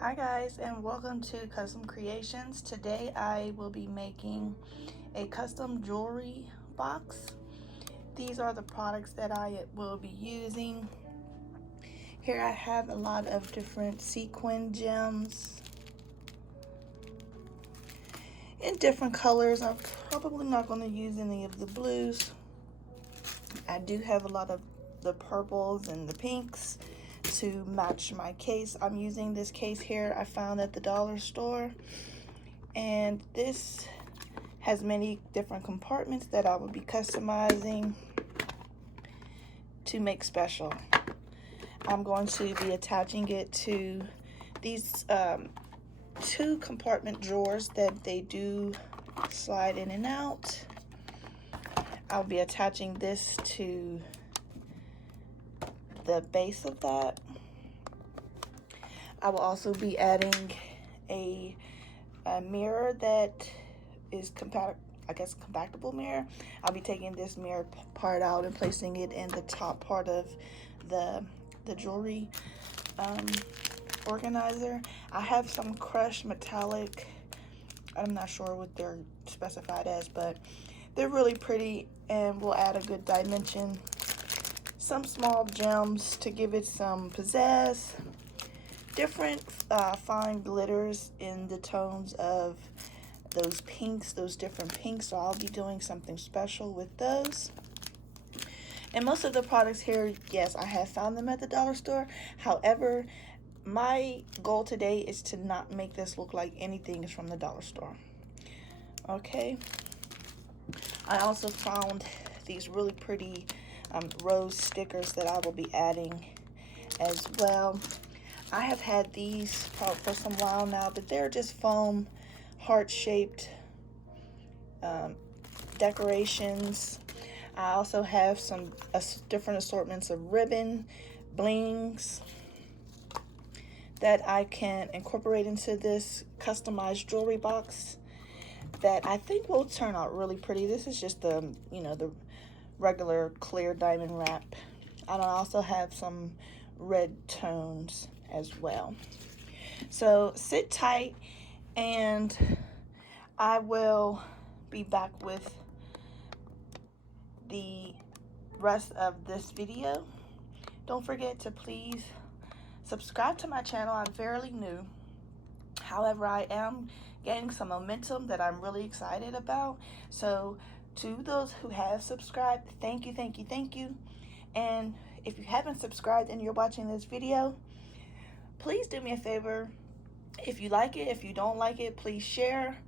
Hi guys, and welcome to Custom Creations. Today I will be making a custom jewelry box. These are the products that I will be using. Here I have a lot of different sequin gems in different colors. I'm probably not going to use any of the blues. I do have a lot of the purples and the pinks to match my case. I'm using this case here I found at the dollar store, and this has many different compartments that I will be customizing to make special. I'm going to be attaching it to these two compartment drawers that they do slide in and out. I'll be attaching this to the base of that. I will also be adding a mirror that is compactable mirror. I'll be taking this mirror part out and placing it in the top part of the jewelry organizer. I have some crushed metallic, I'm not sure what they're specified as, but they're really pretty and will add a good dimension. Some small gems to give it some pizzazz. Different fine glitters in the tones of those pinks, those different pinks. So I'll be doing something special with those. And most of the products here, yes, I have found them at the dollar store. However, my goal today is to not make this look like anything is from the dollar store. Okay. I also found these really pretty rose stickers that I will be adding as well. I have had these for some while now, but they're just foam heart-shaped decorations. I also have some different assortments of ribbon, blings that I can incorporate into this customized jewelry box that I think will turn out really pretty. This is just the, the regular clear diamond wrap. And I also have some red tones as well. So sit tight and I will be back with the rest of this video. Don't forget to please subscribe to my channel. I'm fairly new. However, I am getting some momentum that I'm really excited about. So to those who have subscribed, thank you, thank you, thank you. And if you haven't subscribed and you're watching this video, please do me a favor. If you like it, if you don't like it, please share.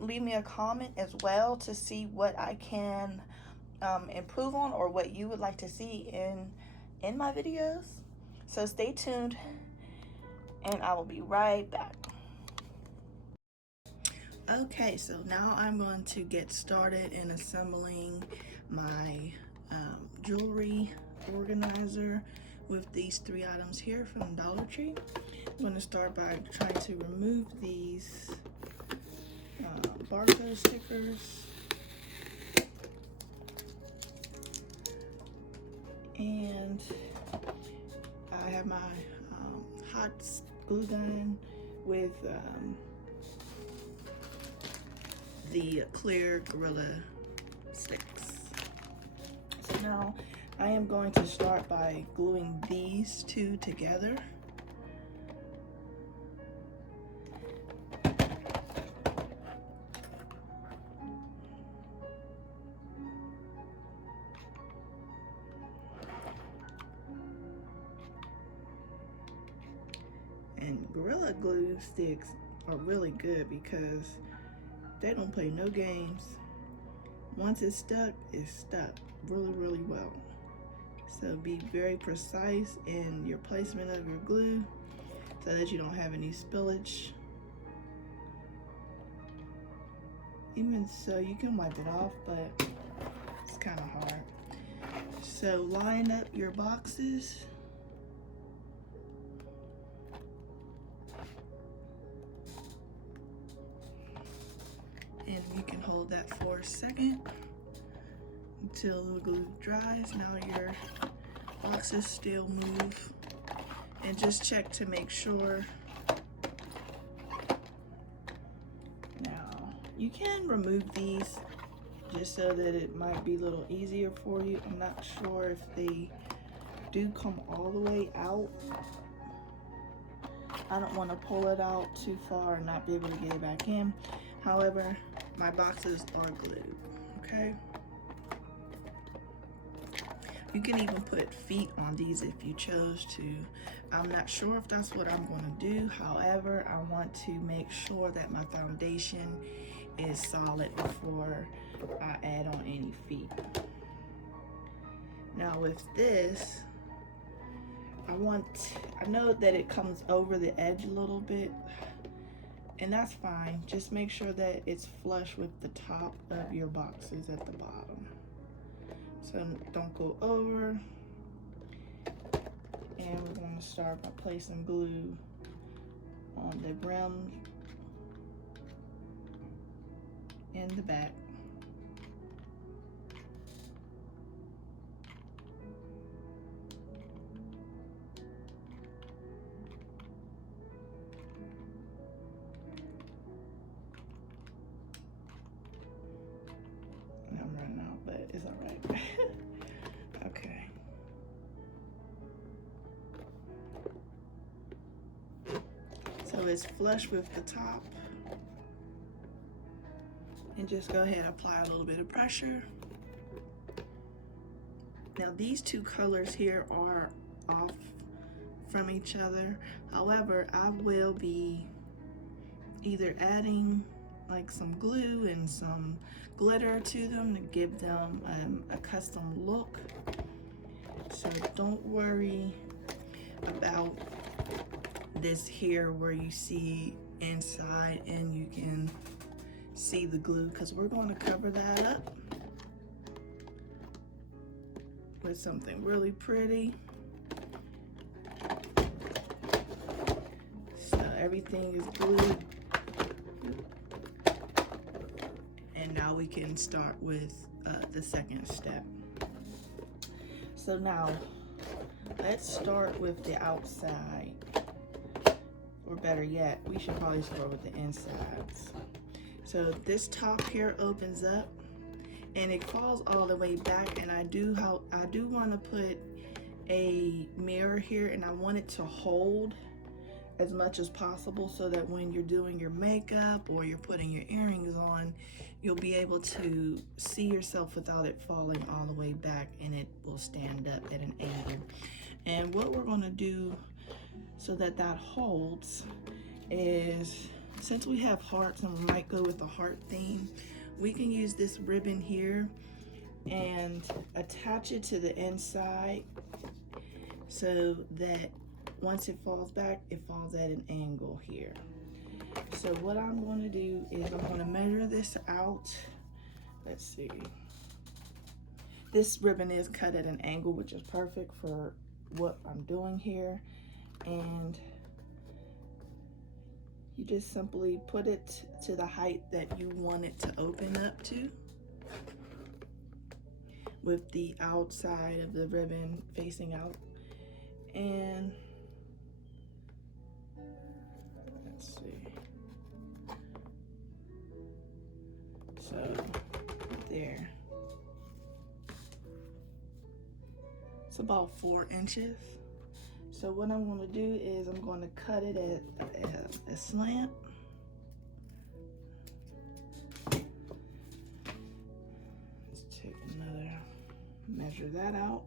Leave me a comment as well to see what I can improve on or what you would like to see in my videos. So stay tuned and I will be right back. Okay, so now I'm going to get started in assembling my jewelry organizer with these three items here from Dollar Tree. I'm going to start by trying to remove these barcode stickers. And I have my hot glue gun with the clear Gorilla sticks. So now I am going to start by gluing these two together. And Gorilla Glue sticks are really good because they don't play no games. Once it's stuck really, really well. So be very precise in your placement of your glue so that you don't have any spillage. Even so, you can wipe it off, but it's kind of hard. So line up your boxes. And you can hold that for a second until the glue dries. Now your boxes still move. And just check to make sure You can remove these just so that it might be a little easier for you. I'm not sure if they do come all the way out. I don't want to pull it out too far and not be able to get it back in. However, my boxes are glued, okay? You can even put feet on these if you chose to. I'm not sure if that's what I'm going to do. However, I want to make sure that my foundation is solid before I add on any feet. Now with this, I know that it comes over the edge a little bit, and that's fine. Just make sure that it's flush with the top of your boxes at the bottom. So don't go over. And we're going to start by placing glue on the brim and the back. I'm running out, but it's all right. Okay. So it's flush with the top. And just go ahead and apply a little bit of pressure. Now these two colors here are off from each other. However, I will be either adding like some glue and some glitter to them to give them a custom look. So don't worry about this here where you see inside and you can see the glue, because we're going to cover that up with something really pretty. So everything is glued. And now we can start with the second step. So now let's start with the outside, or better yet, we should probably start with the insides. So this top here opens up and it falls all the way back, and I do want to put a mirror here, and I want it to hold as much as possible so that when you're doing your makeup or you're putting your earrings on, you'll be able to see yourself without it falling all the way back, and it will stand up at an angle. And what we're going to do so that that holds is, since we have hearts and we might go with the heart theme, we can use this ribbon here and attach it to the inside so that once it falls back, it falls at an angle here. So what I'm going to do is I'm going to measure this out. Let's see. This ribbon is cut at an angle, which is perfect for what I'm doing here. And you just simply put it to the height that you want it to open up to, with the outside of the ribbon facing out. And let's see. So there. It's about 4 inches. So what I'm going to do is I'm going to cut it at a slant. Let's take another, measure that out.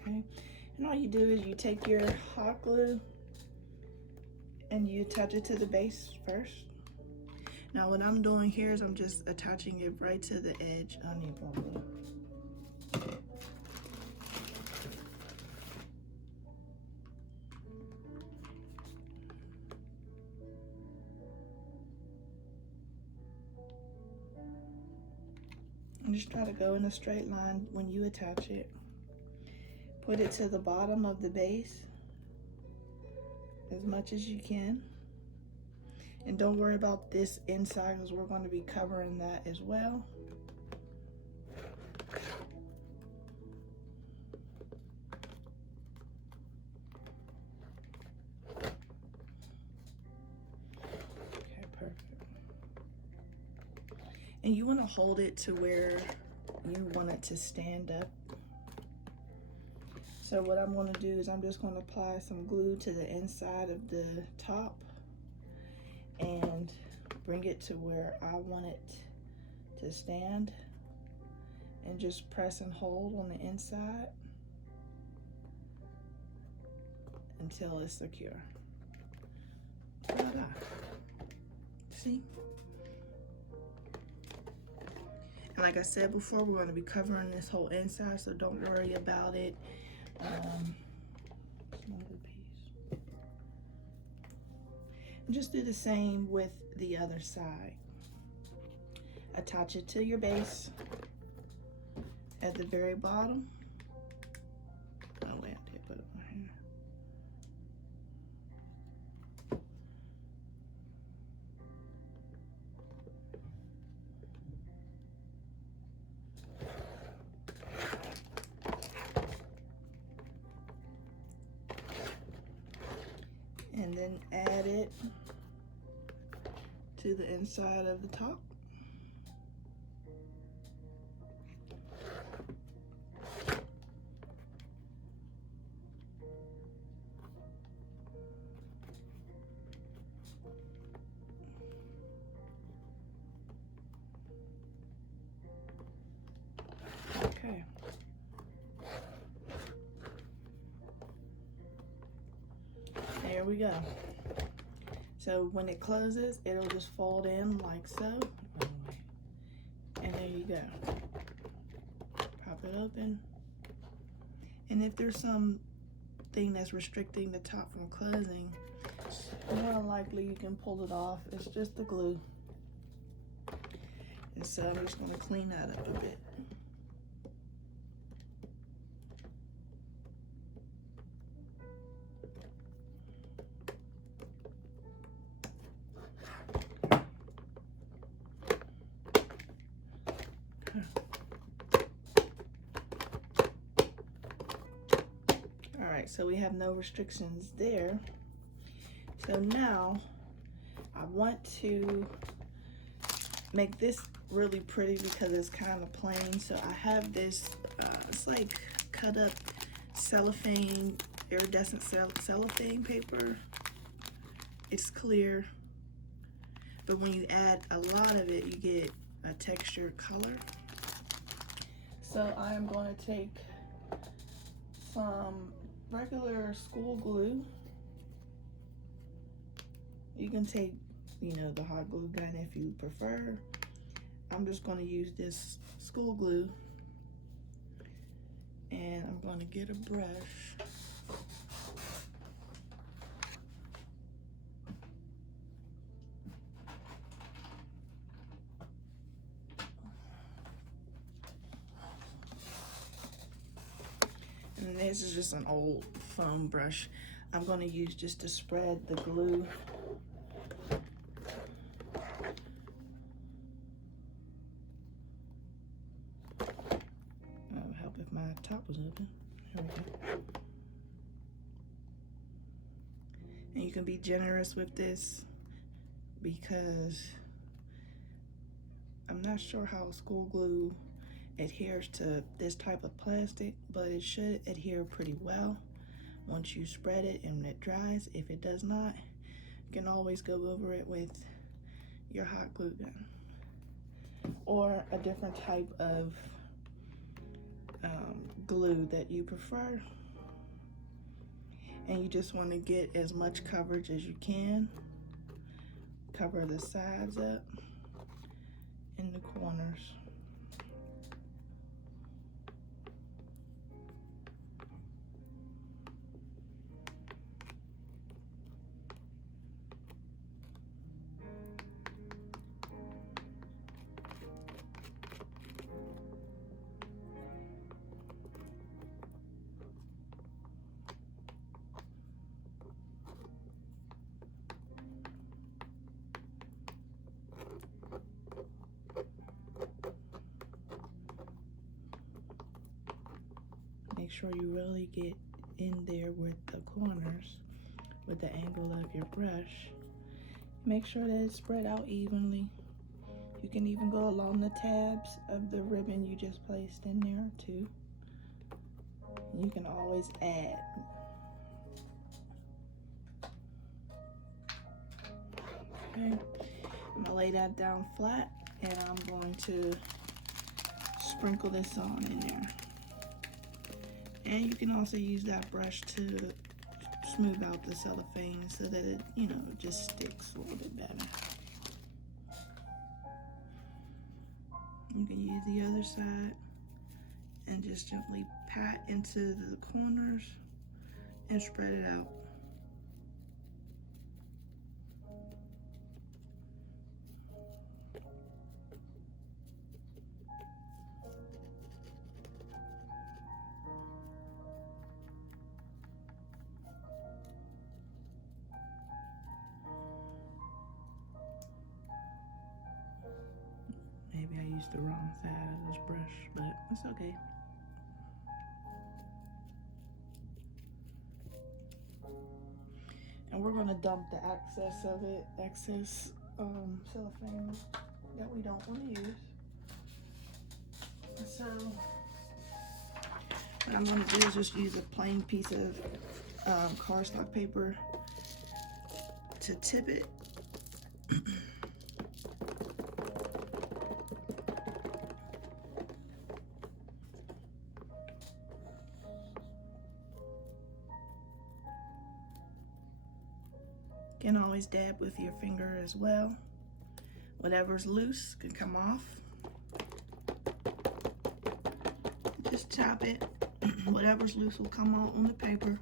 Okay, and all you do is you take your hot glue and you attach it to the base first. Now what I'm doing here is I'm just attaching it right to the edge on the bubble. And just try to go in a straight line when you attach it. Put it to the bottom of the base as much as you can. And don't worry about this inside because we're going to be covering that as well. Okay, perfect. And you want to hold it to where you want it to stand up. So what I'm going to do is I'm just going to apply some glue to the inside of the top and bring it to where I want it to stand, and just press and hold on the inside until it's secure. Voila. See? And like I said before, we're going to be covering this whole inside, so don't worry about it. Smaller piece. And just do the same with the other side. Attach it to your base at the very bottom. Oh wait, I did put it on here. And then add it to the inside of the top. Okay. There we go. So when it closes, it'll just fold in like so. And there you go. Pop it open. And if there's something that's restricting the top from closing, more than likely you can pull it off. It's just the glue. And so I'm just going to clean that up a bit. Alright, so we have no restrictions there. So now I want to make this really pretty because it's kind of plain. So I have this, it's like cut up cellophane, iridescent cellophane paper. It's clear, but when you add a lot of it, you get a textured color. So I am going to take some regular school glue. You can take, you know, the hot glue gun if you prefer. I'm just going to use this school glue, and I'm going to get a brush. And this is just an old foam brush. I'm going to use just to spread the glue. That would help if my top was open. There we go. And you can be generous with this because I'm not sure how school glue adheres to this type of plastic, but it should adhere pretty well once you spread it and it dries. If it does not, you can always go over it with your hot glue gun or a different type of glue that you prefer. And you just want to get as much coverage as you can. Cover the sides up and the corners. sure you really get in there with the corners with the angle of your brush. Make sure that it's spread out evenly. You can even go along the tabs of the ribbon you just placed in there too. You can always add. Okay, I'm gonna lay that down flat and I'm going to sprinkle this on in there. And you can also use that brush to smooth out the cellophane so that it, you know, just sticks a little bit better. You can use the other side and just gently pat into the corners and spread it out. Maybe I used the wrong side of this brush, but it's okay. And we're gonna dump the excess of it, cellophane that we don't want to use. So what I'm gonna do is just use a plain piece of cardstock paper to tip it. You can always dab with your finger as well. Whatever's loose can come off. Just tap it. Whatever's loose will come out on the paper.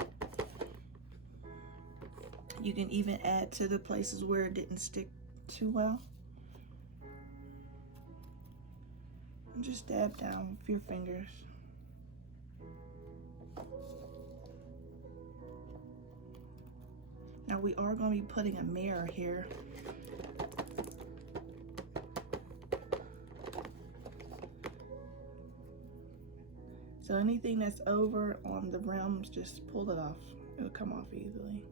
You can even add to the places where it didn't stick too well. And just dab down with your fingers. Now we are going to be putting a mirror here. So anything that's over on the rims, just pull it off. It'll come off easily.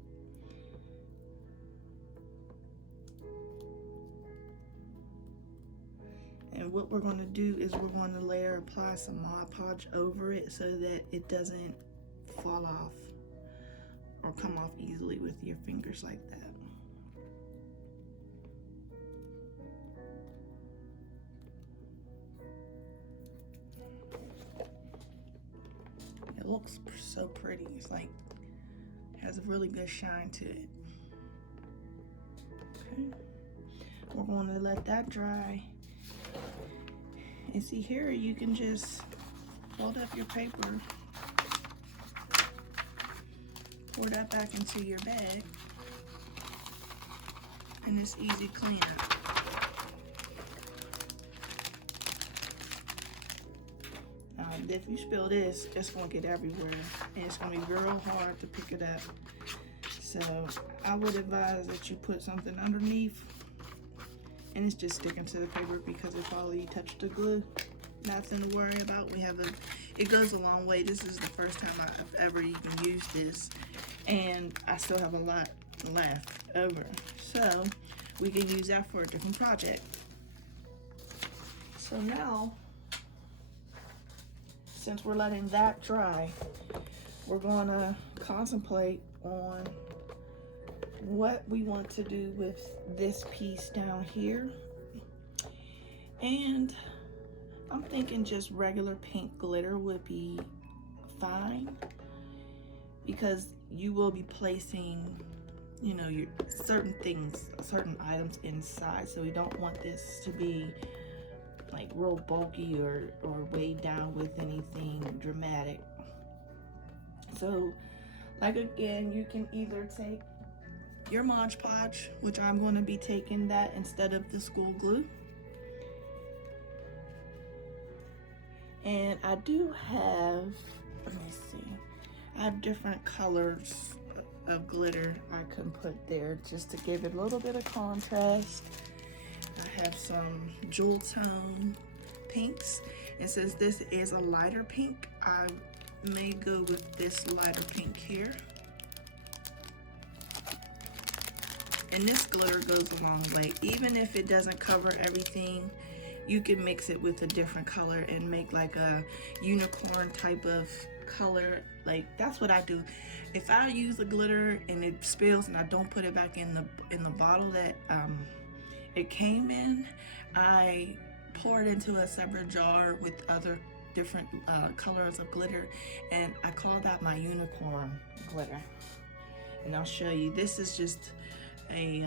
And what we're going to do is we're going to apply some Mod Podge over it so that it doesn't fall off or come off easily with your fingers like that. It looks so pretty. It's like, has a really good shine to it. Okay. We're going to let that dry. And see here, you can just fold up your paper, pour that back into your bag, and it's easy cleanup. Now, if you spill this, it's gonna get everywhere, and it's gonna be real hard to pick it up. So I would advise that you put something underneath, and it's just sticking to the paper because if all you touch the glue, nothing to worry about. It goes a long way. This is the first time I've ever even used this, and I still have a lot left over. So we can use that for a different project. So now, since we're letting that dry, we're gonna contemplate on what we want to do with this piece down here. And I'm thinking just regular pink glitter would be fine, because you will be placing, you know, your certain things, certain items inside. So we don't want this to be like real bulky or weighed down with anything dramatic. So, like, again, you can either take your Mod Podge, which I'm going to be taking that instead of the school glue. And I do have, let me see, I have different colors of glitter I can put there just to give it a little bit of contrast. I have some jewel tone pinks, and since this is a lighter pink, I may go with this lighter pink here. And this glitter goes a long way. Even if it doesn't cover everything, you can mix it with a different color and make like a unicorn type of color. Like, that's what I do. If I use a glitter and it spills and I don't put it back in the bottle that it came in, I pour it into a separate jar with other different colors of glitter, and I call that my unicorn glitter. And I'll show you. This is just a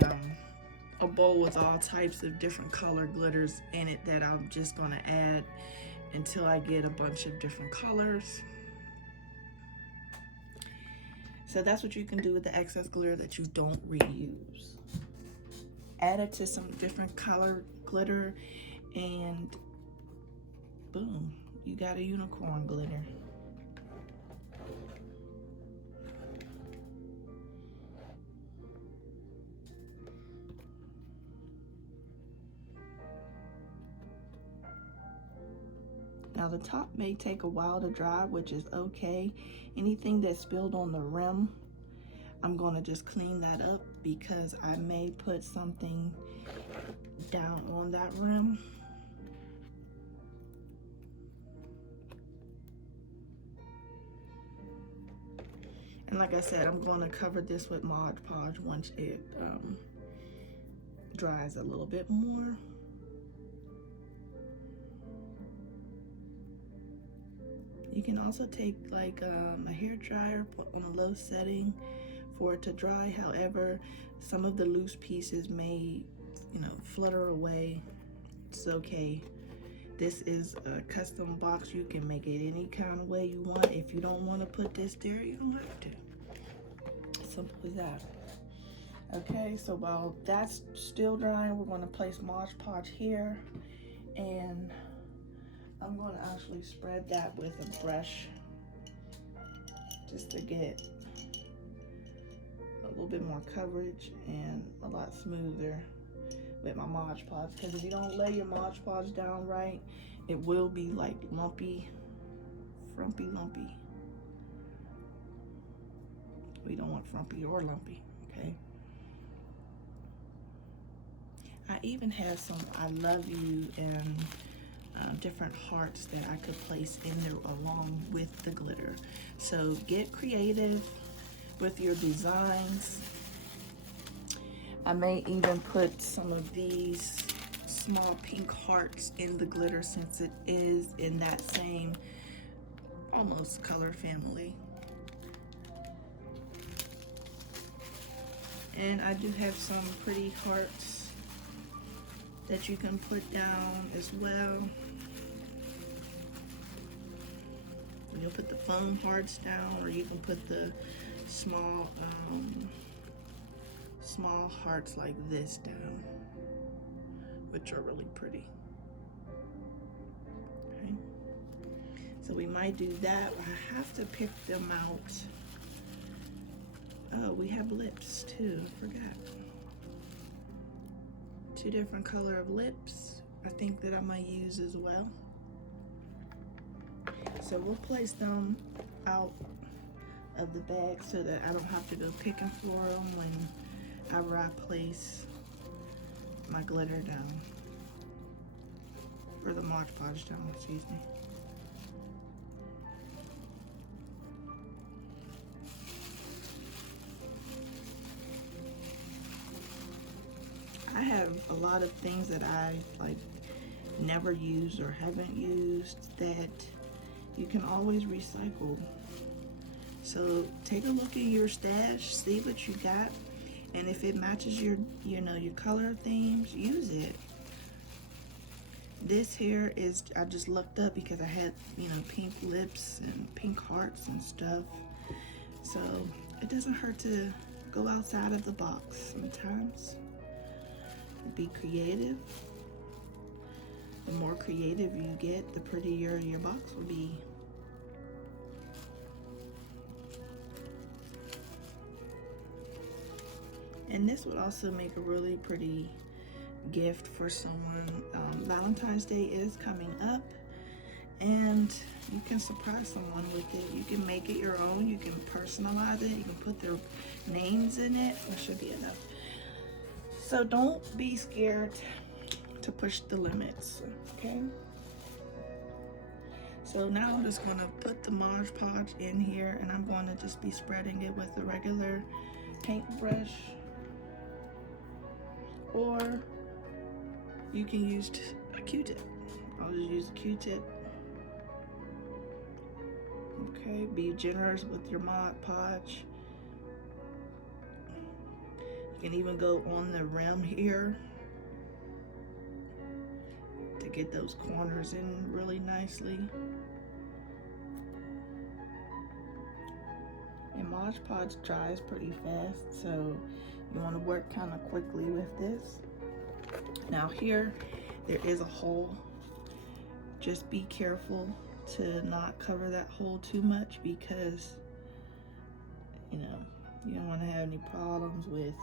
bowl with all types of different color glitters in it that I'm just gonna add until I get a bunch of different colors. So that's what you can do with the excess glitter that you don't reuse. Add it to some different color glitter and boom, you got a unicorn glitter. Now the top may take a while to dry, which is okay. Anything that spilled on the rim, I'm gonna just clean that up because I may put something down on that rim. And like I said, I'm gonna cover this with Mod Podge once it dries a little bit more. You can also take like a hair dryer, put on a low setting for it to dry. However, some of the loose pieces may, flutter away. It's okay. This is a custom box. You can make it any kind of way you want. If you don't want to put this there, you don't have to. Simple as that. Okay, so while that's still drying, we're going to place Mod Podge here, and I'm going to actually spread that with a brush just to get a little bit more coverage and a lot smoother with my Mod Podge. Because if you don't lay your Mod Podge down right, it will be like lumpy, frumpy, lumpy. We don't want frumpy or lumpy, okay? I even have some I love you and different hearts that I could place in there along with the glitter. So get creative with your designs. I may even put some of these small pink hearts in the glitter since it is in that same almost color family. And I do have some pretty hearts that you can put down as well. You'll put the foam hearts down, or you can put the small hearts like this down, which are really pretty. Okay, so we might do that. I have to pick them out. Oh, we have lips too, I forgot. 2 different color of lips I think that I might use as well. So we'll place them out of the bag so that I don't have to go picking for them whenever I place my glitter down, or the Mod Podge down, excuse me. I have a lot of things that I never used or haven't used that you can always recycle. So take a look at your stash, see what you got, and if it matches your your color themes, use it. This here is, I just looked up because I had pink lips and pink hearts and stuff. So it doesn't hurt to go outside of the box sometimes. Be creative. The more creative you get, the prettier your box will be. And this would also make a really pretty gift for someone. Valentine's Day is coming up, and you can surprise someone with it. You can make it your own. You can personalize it. You can put their names in it. That should be enough. So don't be scared to push the limits, okay? So now I'm just gonna put the Mod Podge in here, and I'm going to just be spreading it with the regular paintbrush, or you can use a Q-tip. I'll just use a Q-tip. Okay, be generous with your Mod Podge. You can even go on the rim here to get those corners in really nicely. And Mod Podge dries pretty fast, so you want to work kind of quickly with this. Now here, there is a hole. Just be careful to not cover that hole too much, because you know, you don't want to have any problems with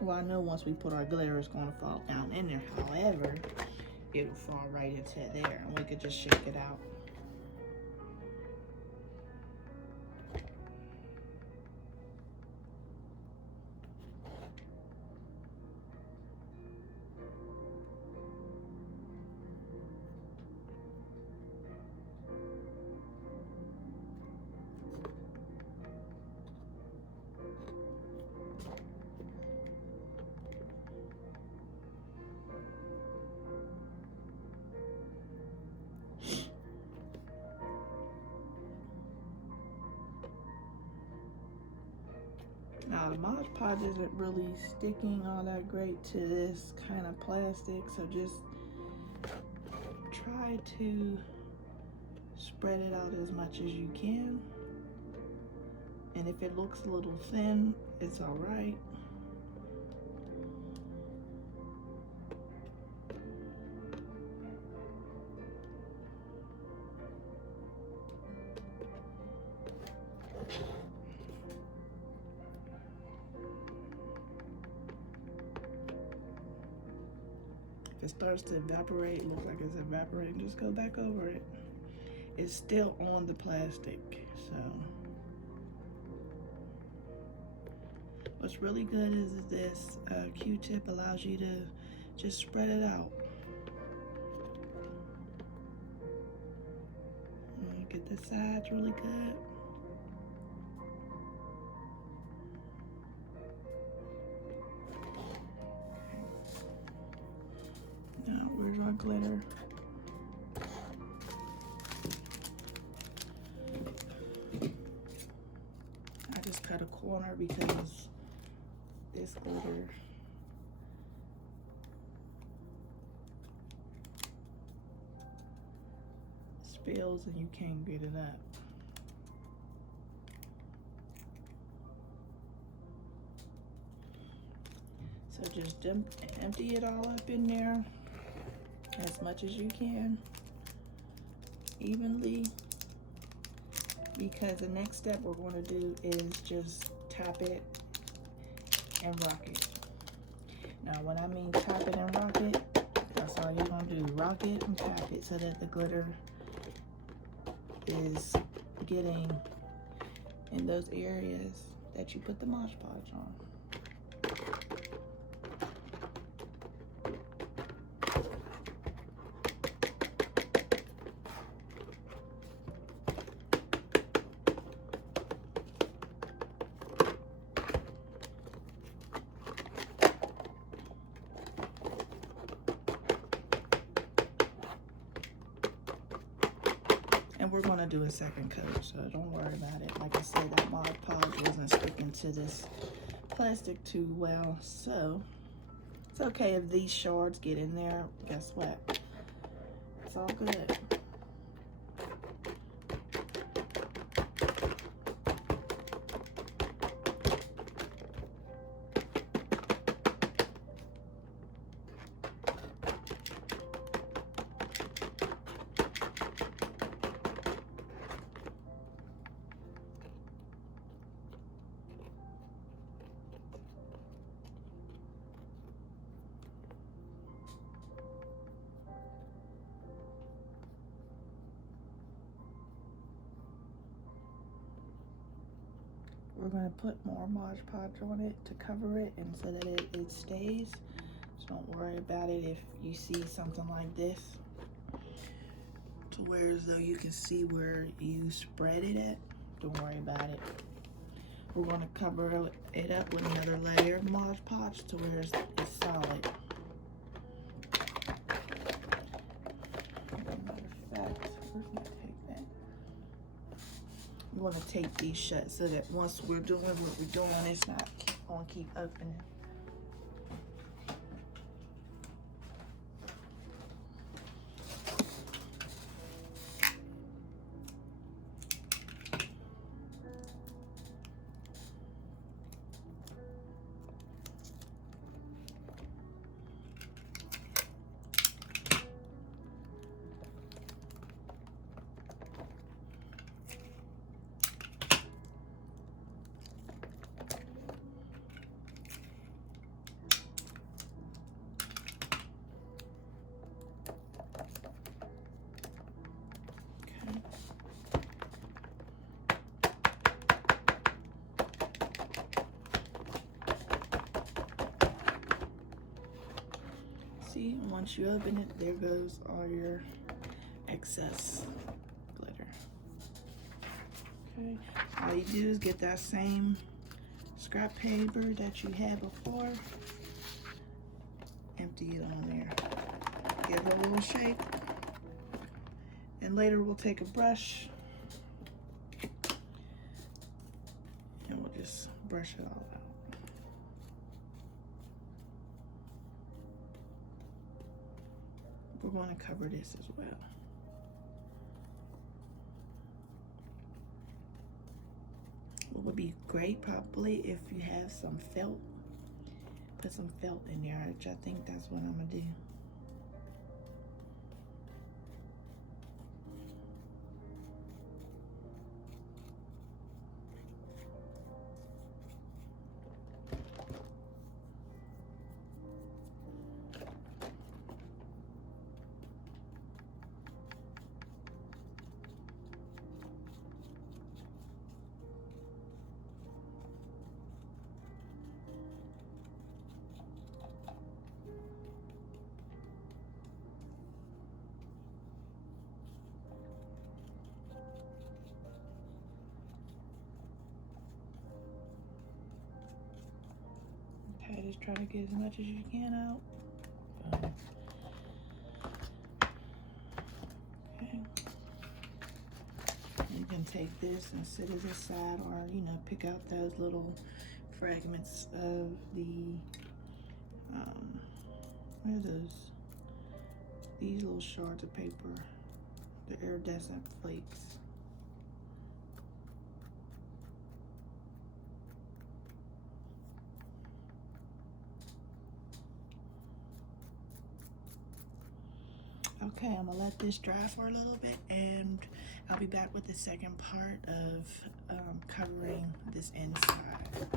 well, I know once we put our glitter, it's going to fall down in there. However, it'll fall right into there, and we could just shake it out. Now the Mod Podge isn't really sticking all that great to this kind of plastic, so just try to spread it out as much as you can. And if it looks a little thin, it's all right. If it starts to evaporate, look like it's evaporating, just go back over it. It's still on the plastic, so. What's really good is this Q-tip allows you to just spread it out. And get the sides really good. Now, where's our glitter? I just cut a corner because this glitter spills and you can't get it up. So just empty it all up in there as much as you can, evenly, because the next step we're going to do is just tap it and rock it. Now when I mean tap it and rock it, that's all you're going to do. Rock it and tap it so that the glitter is getting in those areas that you put the Mod Podge on. And we're going to do a second coat, so don't worry about it. Like I said, that Mod Podge wasn't sticking to this plastic too well, so it's okay if these shards get in there. Guess what? It's all good. we're going to put more Mod Podge on it to cover it and so that it stays. So don't worry about it if you see something like this, to where as though you can see where you spread it at. Don't worry about it. We're going to cover it up with another layer of Mod Podge to where it's solid. I'm going to tape these shut so that once we're doing what we're doing, it's not going to keep opening. See, once you open it, there goes all your excess glitter. Okay, all you do is get that same scrap paper that you had before, empty it on there, give it a little shape, and later we'll take a brush and we'll just brush it all out. We're going to cover this as well. What would be great probably if you have some felt, put some felt in there, which I think that's what I'm going to do. Okay, just try to get as much as you can out. Okay. You can take this and sit as a side, or you know, pick out those little fragments of the what are those? These little shards of paper, the iridescent flakes. Okay, I'm gonna let this dry for a little bit and I'll be back with the second part of covering this inside.